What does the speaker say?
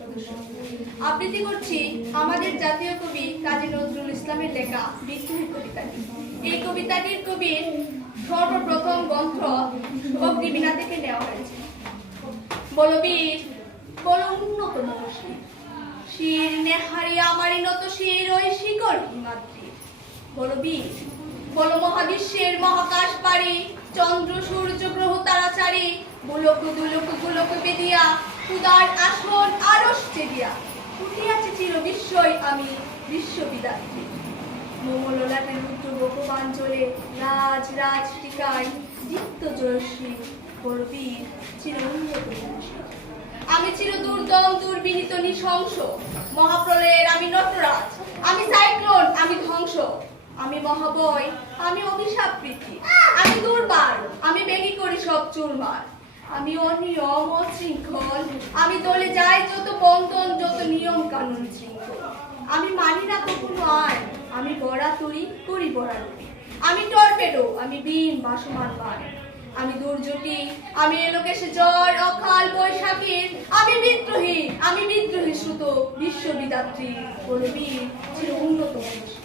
সদস্য। আবৃত্তি করছি আমাদের জাতীয় কবি কাজী নজরুল ইসলামের লেখা বিদ্রোহী কবিতাটি। এই কবিতাটির কবির সর্বপ্রথম গ্রন্থ অগ্নিবীণা থেকে নেওয়া হয়েছে। বলো বীর, বলো উন্নত মহর্ষি, শির নেহারি আমারই নত শির ওই শিকর হিমাদ্রি। বলো বীর, বলো মহাবিশ্বের মহাকাশ পারি, চন্দ্র সূর্য গ্রহ তারাচারি, গোলক দুলক গোলক বেদিয়া, উদার আসন আরশ চেদিয়া, উঠিয়াছে চির বিশ্বই আমি বিশ্ববিদাত্রী। মঙ্গললাটের রুদ্র গোপবাঞ্চলে রাজ রাজ টিকায় দীপ্ত জয়শ্রী। বলো বীর, চির উন্নত মহর্ষি, আমি চির দুর্দম দুর্বিনীত নৃশংস, মহাপ্রলয়ের আমি নটরাজ, আমি সাইক্লোন, আমি ধ্বংস, আমি মহাবয়, আমি অভিশাপবৃত্তি, আমি দুর্বার, আমি বেগি করি সব চুরমার, আমি অনিয়ম অশৃঙ্খল, আমি দলে যাই যত বন্ধন যত নিয়ম কানুন শৃঙ্খল, আমি মানি না কখনো আইন, আমি বরাতরি করি বরাতরি, আমি টর্পেডো, আমি বিম ভাসমান মান, আমি দুর্যোগী, আমি এলোকেশে জ্বর অকাল বৈশাখীর, আমি বিদ্রোহী সুত বিশ্ববিদাত্রী। বলো বীর, চির উন্নত মহর্ষি।